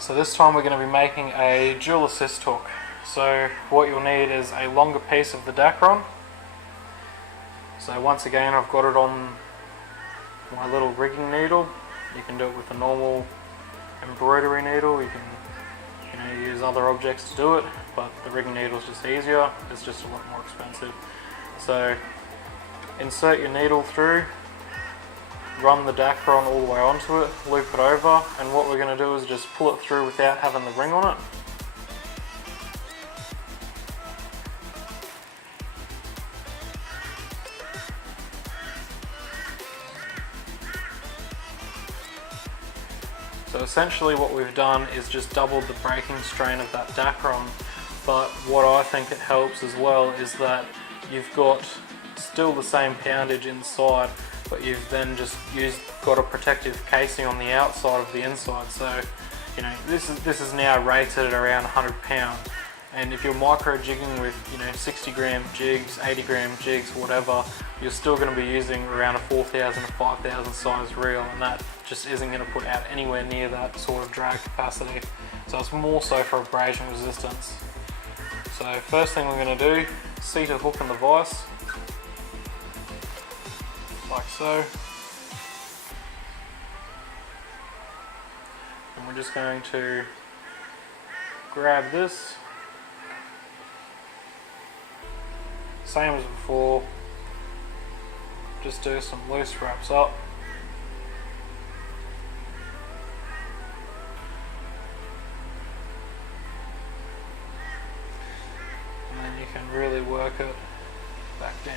Alright, so this time we're going to be making a dual assist hook. So what you'll need is a longer piece of the Dacron. So once again I've got it on my little rigging needle. You can do it with a normal embroidery needle, you can use other objects to do it, but the rigging needle is just easier, it's just a lot more expensive. So insert your needle through, run the Dacron all the way onto it, loop it over, and what we're going to do is just pull it through without having the ring on it. So essentially what we've done is just doubled the breaking strain of that Dacron, but what I think it helps as well is that you've got still the same poundage inside, but you've then just got a protective casing on the outside of the inside. So this is now rated at around 100 pounds, and if you're micro jigging with 60 gram jigs, 80 gram jigs, whatever, you're still going to be using around a 4,000 to 5,000 size reel, and that just isn't going to put out anywhere near that sort of drag capacity. So it's more so for abrasion resistance. So first thing we're going to do, seat a hook in the vise, like so. And we're just going to grab this, same as before, just do some loose wraps up. And then you can really work it back down.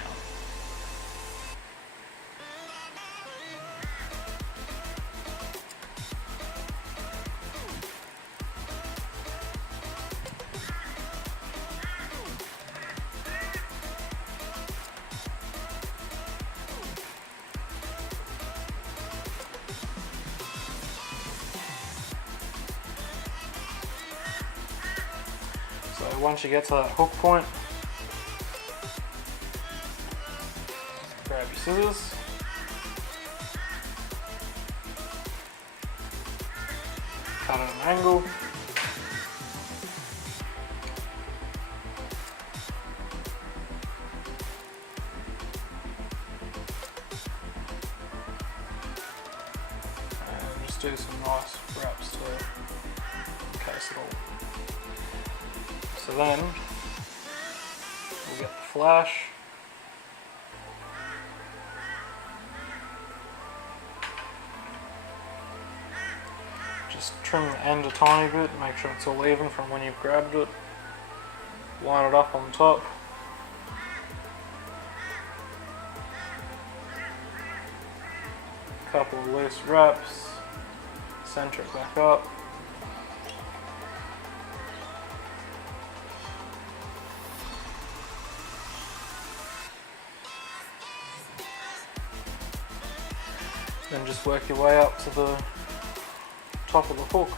So once you get to that hook point, grab your scissors, cut at an angle, and just do some nice wraps to encase it all. So then we'll get the flash, just trim the end a tiny bit, make sure it's all even from when you've grabbed it, line it up on top, couple of loose wraps, center it back up. Then just work your way up to the top of the hook.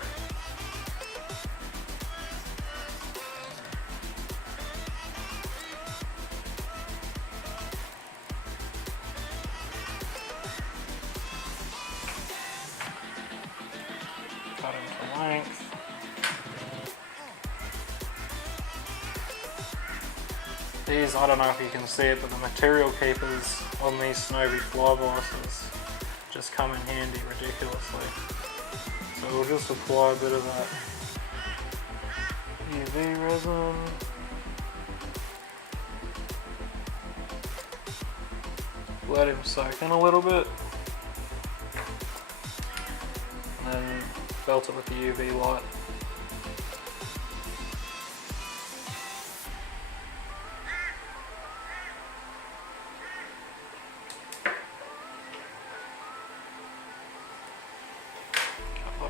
Cut into length. These, I don't know if you can see it, but the material keepers on these Snowy fly vices just come in handy ridiculously. So we'll just apply a bit of that UV resin. Let him soak in a little bit. And then belt it with the UV light.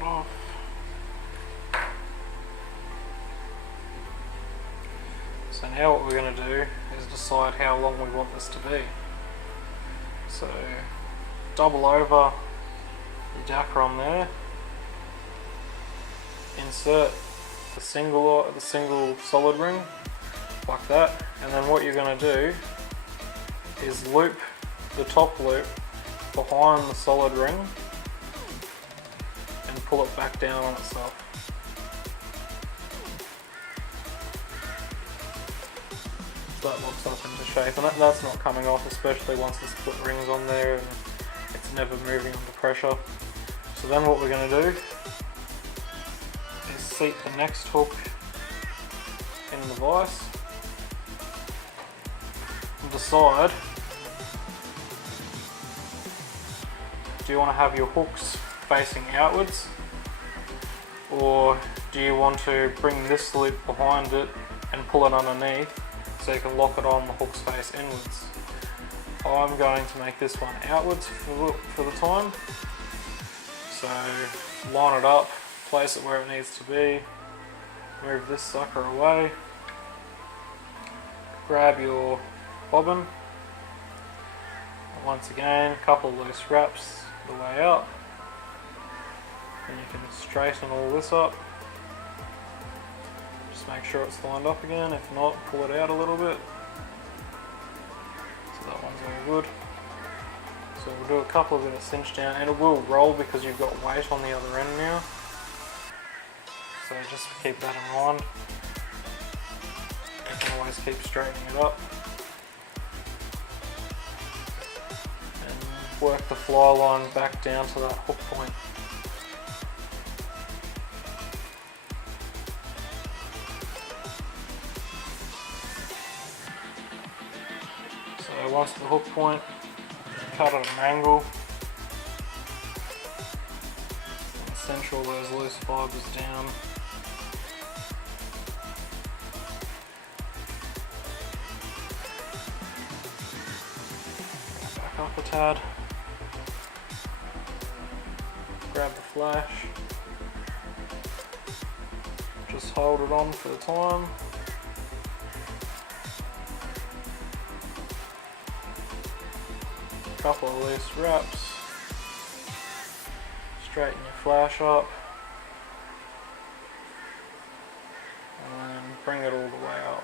Off. So now what we're going to do is decide how long we want this to be. So double over the Dacron there, insert the single solid ring like that, and then what you're going to do is loop the top loop behind the solid ring and pull it back down on itself. that locks up into shape, and that's not coming off, especially once the split ring's on there and it's never moving under pressure. So then what we're going to do is seat the next hook in the vise and decide, do you want to have your hooks facing outwards, or do you want to bring this loop behind it and pull it underneath so you can lock it on the hook's face inwards? I'm going to make this one outwards for the time. So line it up, place it where it needs to be, move this sucker away, grab your bobbin, and once again a couple of loose wraps the way up, and you can straighten all this up. Just make sure it's lined up again, if not pull it out a little bit. So that one's all good. So we'll do a couple of bit of cinch down, and it will roll because you've got weight on the other end now. So just keep that in mind. You can always keep straightening it up. And work the fly line back down to that hook point. So once the hook point, cut at an angle and cinch all those loose fibres down. Back up a tad, grab the flash, just hold it on for the time. Couple of loose wraps, straighten your flash up, and then bring it all the way up.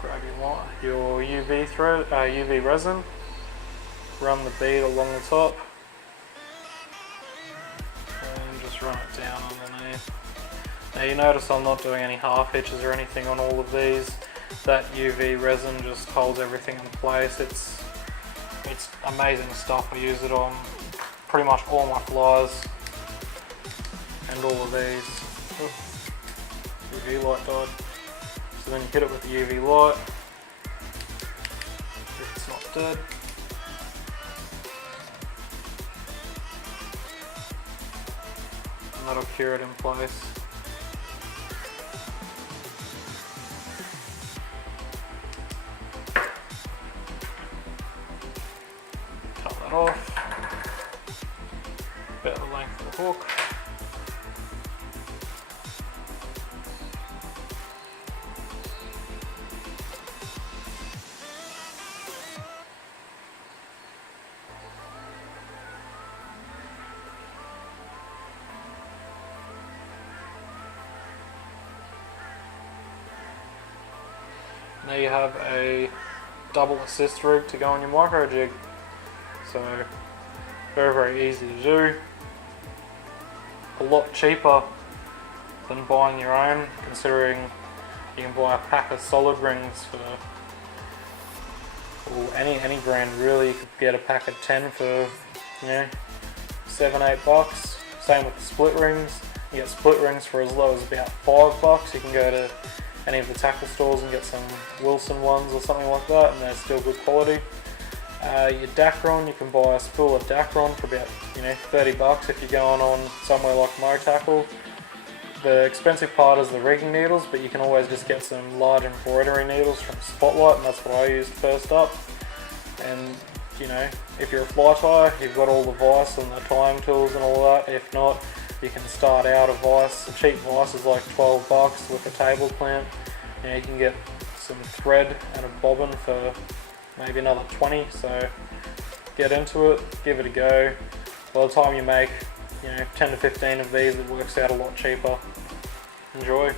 Grab your UV thread, UV resin. Run the bead along the top and just run it down underneath. Now you notice I'm not doing any half hitches or anything on all of these. That UV resin just holds everything in place. It's amazing stuff. I use it on pretty much all my flies and all of these. Oh, UV light died. So then you hit it with the UV light if it's not dead. That'll cure it in place. Cut that off. About the length of the hook. Now you have a double assist rig to go on your micro jig. So very, very easy to do. A lot cheaper than buying your own, considering you can buy a pack of solid rings for any brand really. You could get a pack of 10 for, you know, $7-8. Same with the split rings. You get split rings for as low as about $5. You can go to any of the tackle stores and get some Wilson ones or something like that, and they're still good quality. Your Dacron, you can buy a spool of Dacron for about, you know, $30 if you're going on somewhere like Motackle. The expensive part is the rigging needles, but you can always just get some large embroidery needles from Spotlight, and that's what I used first up. And you know, if you're a fly tyer, you've got all the vise and the tying tools and all that. If not, you can start out a vise. A cheap vise is like $12 with a table clamp. You know, you can get some thread and a bobbin for maybe another 20. So get into it, give it a go. By the time you make, you know, 10 to 15 of these, it works out a lot cheaper. Enjoy.